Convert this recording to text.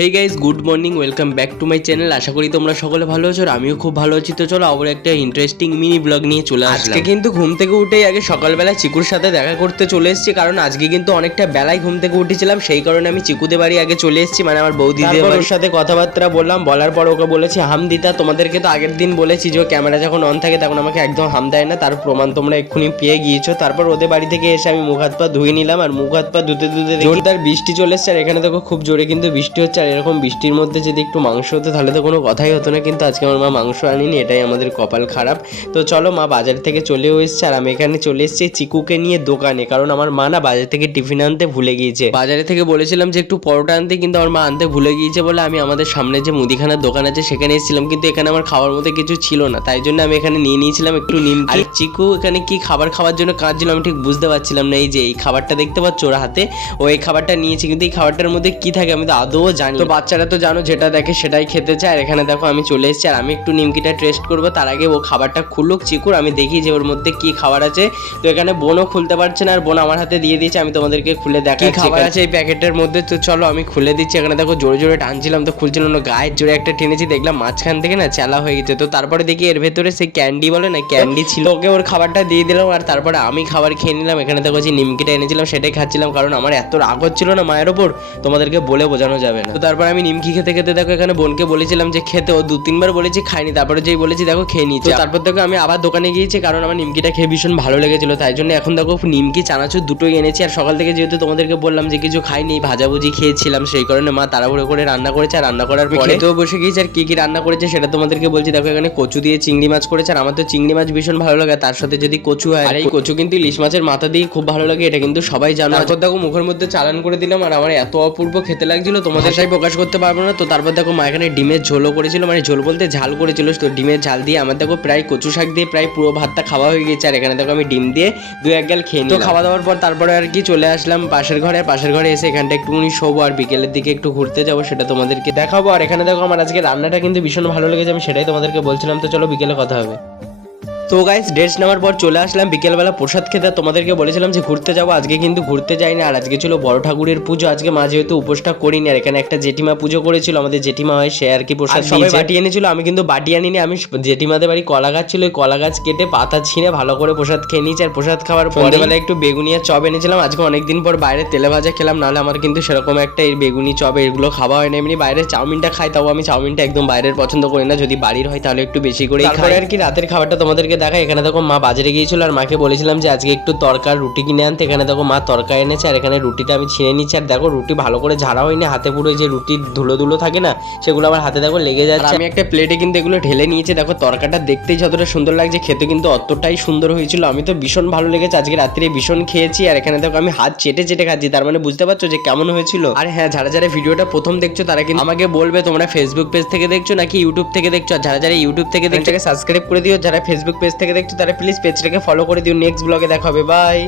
Hey guys, good morning, welcome back to my channel. আশা করি তোমরা সকলে ভালো আছো আর আমিও খুব ভালো আছি। তো চলো আবার একটা ইন্টারেস্টিং মিনি ব্লগ নিয়ে চলে আসলাম। আজকে কিন্তু ঘুম থেকে উঠেই আগে সকালবেলা চিকুর সাথে দেখা করতে চলে এসেছি, কারণ আজকে কিন্তু অনেকটা বেলায় ঘুম থেকে উঠেছিলাম, সেই কারণে আমি চিকুদের বাড়ি আগে চলে এসেছি, মানে আমার বৌদিদের বাড়ি। ওর সাথে কথাবার্তা বললাম, বলার পর ওকে বলেছি হাম দিতা। তোমাদেরকে তো আগের দিন বলেছি যে ক্যামেরা যখন অন থাকে তখন আমাকে একদম হাম দেয় না, তার প্রমাণ তোমরা এক্ষুনি পেয়ে গিয়েছো। তারপর ওদের বাড়ি থেকে এসে আমি মুখ হাত পা ধুয়ে নিলাম, আর মুখ হাত পা ধুতে ধুতে জোরদার বৃষ্টি চলে এসছে। আর এখানে দেখো খুব জোরে কিন্তু বৃষ্টি হচ্ছে, আর এরকম বৃষ্টির মধ্যে যদি একটু মাংস হতো তাহলে তো কোনো কথাই হতো না, কিন্তু আজকে আমার মা মাংস আনিনি, এটাই আমাদের কপাল খারাপ। তো চলো, মা বাজার থেকে চলেও এসছে আর আমি এখানে চলে এসেছি চিকুকে নিয়ে দোকানে, কারণ আমার মা না বাজার থেকে টিফিন আনতে ভুলে গিয়েছে। বাজারে থেকে বলেছিলাম যে একটু পরোটা আনতে, কিন্তু আমার মা আনতে ভুলে গিয়েছে বলে আমি আমাদের সামনে যে মুদিখানার দোকান আছে সেখানে এসেছিলাম, কিন্তু এখানে আমার খাওয়ার মতো কিছু ছিল না, তাই জন্য আমি এখানে নিয়ে নিয়েছিলাম একটু নিমকি। আর চিকু এখানে কি খাবার খাওয়ার জন্য কাঁদছিল আমি ঠিক বুঝতে পারছিলাম না। এই যে এই খাবারটা দেখতে পাচ্ছ ওর হাতে, ও এই খাবারটা নিয়েছে, কিন্তু এই খাবারটার মধ্যে কি থাকে আমি তো আদৌ জানি। তো বাচ্চারা তো জানো যেটা দেখে সেটাই খেতে চায়। আর এখানে দেখো আমি চলে এসেছি আর আমি একটু নিমকিটা টেস্ট করবো, তার আগে ও খাবারটা খুলুক চিকুর, আমি দেখি যে ওর মধ্যে কি খাবার আছে। তো এখানে বোনও খুলতে পারছে না, আর বোন আমার হাতে দিয়ে দিয়েছে, আমি তোমাদেরকে খুলে দেখাচ্ছি কি খাবার আছে এই প্যাকেটের মধ্যে। তো চলো আমি খুলে দিচ্ছি। এখানে দেখো জোরে জোরে টানছিলাম তো খুলছিলাম না, গায়ের জোরে একটা টেনেছি, দেখলাম মাঝখান থেকে না চালা হয়ে গেছে। তো তারপরে দেখি এর ভেতরে সেই ক্যান্ডি বলে না, ক্যান্ডি ছিল। ওকে ওর খাবারটা দিয়ে দিলাম আর তারপরে আমি খাবার খেয়ে নিলাম। এখানে দেখো যে নিমকিটা এনেছিলাম সেটাই খাচ্ছিলাম, কারণ আমার এত রাগ হচ্ছিল না মায়ের ওপর, তোমাদেরকে বলে বোঝানো যাবে না। তো তারপর আমি নিমকি খেতে খেতে দেখো এখানে বোনকে বলেছিলাম যে খেতে, ও 2-3 বার বলেছি খাইনি, তারপরে যেই বলেছি দেখো খেয়ে নিচ্ছে। তারপর দেখো আমি আবার দোকানে গিয়েছি, কারণ আমার নিমকিটা খেয়ে ভীষণ ভালো লেগেছিল, তাই জন্য এখন দেখো নিমকি চানাচুর দুটোই এনেছি। আর সকাল থেকে যেহেতু তোমাদেরকে বললাম যে কিছু খাইনি, ভাজাভুজি খেয়েছিলাম, সেই কারণে মা তাড়াহুড়ো করে রান্না করেছে। আর রান্না করার পরে খেতেও বসে গিয়েছে। আর কি কি রান্না করেছে সেটা তোমাদেরকে বলছি। দেখো এখানে কচু দিয়ে চিংড়ি মাছ করেছে, আর আমার তো চিংড়ি মাছ ভীষণ ভালো লাগে, তার সাথে যদি কচু হয়। আর এই কচু কিন্তু ইলিশ মাছের মাথা দিয়ে খুব ভালো লাগে, এটা কিন্তু সবাই জানো। তারপর দেখো মুখের মধ্যে চালান করে দিলাম, আর আমার এত অপূর্ব খেতে লাগছিল তোমাদের সাথে প্রকাশ করতে পারবো না। তো তারপর দেখো মা এখানে ডিমের ঝোলও করেছিল, মানে ঝোল বলতে ঝাল করেছিল। তো ডিমের ঝাল দিয়ে আমার দেখো প্রায় কচু শাক দিয়ে প্রায় পুরো ভাতটা খাওয়া হয়ে গেছে। আর এখানে দেখো আমি ডিম দিয়ে 2-1 গাল খেয়ে নিই। তো খাওয়া দাওয়ার পর তারপরে আর কি চলে আসলাম পাশের ঘরে। পাশের ঘরে এসে এখানটা একটুখানি শোবো, আর বিকেলের দিকে একটু ঘুরতে যাবো, সেটা তোমাদেরকে দেখাবো। আর এখানে দেখো আমার আজকে রান্নাটা কিন্তু ভীষণ ভালো লেগেছে, আমি সেটাই তোমাদেরকে বলছিলাম। তো চলো বিকেলে কথা হবে। তো গাইস ড্রেস নেওয়ার পর চলে আসলাম বিকেলবেলা প্রসাদ খেতে। তোমাদেরকে বলেছিলাম যে ঘুরতে যাবো, আজকে কিন্তু ঘুরতে যাইনি। আর আজকে ছিল বড় ঠাকুরের পুজো, আজকে মা যেহেতু উপোসটা করিনি। আর এখানে একটা জেঠিমা পুজো করেছিল, আমাদের জেঠিমা হয়, সে আর কি প্রসাদ সবাই বাটি এনেছিল, আমি কিন্তু বাটি আনিনি। আমি জেঠিমাদের বাড়ি কলা গাছ ছিল, ওই কলা গাছ কেটে পাতা ছিঁড়ে ভালো করে প্রসাদ খেয়ে নিয়েছি। আর প্রসাদ খাওয়ার সন্ধ্যেবেলা একটু বেগুনিয়া চপ এনেছিলাম। আজকে অনেকদিন পর বাইরে তেলে ভাজা খেলাম, নাহলে আমার কিন্তু সেরকম একটা এই বেগুনি চপ এগুলো খাওয়া হয় না। এমনি বাইরে চাউমিনটা খাই, তাও আমি চাউমিনটা একদম বাইরের পছন্দ করি না, যদি বাড়ির হয় তাহলে একটু বেশি করে খাই। আর কি রাতের খাবারটা তোমাদেরকে দেখাই। এখানে দেখো মা বাজারে গিয়েছিল, আর মাকে বলেছিলাম যে আজকে একটু তরকার রুটি কিনে আনতে। এখানে দেখো মা তরকা এনেছে, আর এখানে রুটিটা আমি ছিঁড়ে নিচ্ছি। আর দেখো রুটি ভালো করে ঝাড়া হয়নি, হাতে পুরো যে রুটির ধুলো ধুলো থাকে না সেগুলো আমার হাতে দেখো লেগে যাচ্ছে। আমি একটা প্লেটে কিন্তু এগুলো ঢেলে নিয়েছি। দেখো তরকাটা দেখতেই যতটা সুন্দর লাগছে, খেতে কিন্তু অতটাই সুন্দর হয়েছিল। আমি তো ভীষণ ভালো লেগেছে, আজকে রাত্রে ভীষণ খেয়েছি। আর এখানে দেখো আমি হাত চেটে চেটে খাচ্ছি, তার মানে বুঝতে পারছো যে কেমন হয়েছিল। আর হ্যাঁ, যারা যারা ভিডিওটা প্রথম দেখছো তারা কিন্তু আমাকে বলবে তোমরা ফেসবুক পেজ থেকে দেখছো নাকি ইউটিউব থেকে দেখছো। আর যারা যারা ইউটিউব থেকে দেখছো সাবস্ক্রাইব করে দিও, যারা ফেসবুক পেজ থেকে দেখছো তারা প্লিজ পেজটাকে ফলো করে দিও। নেক্সট ব্লগে দেখা হবে, বাই।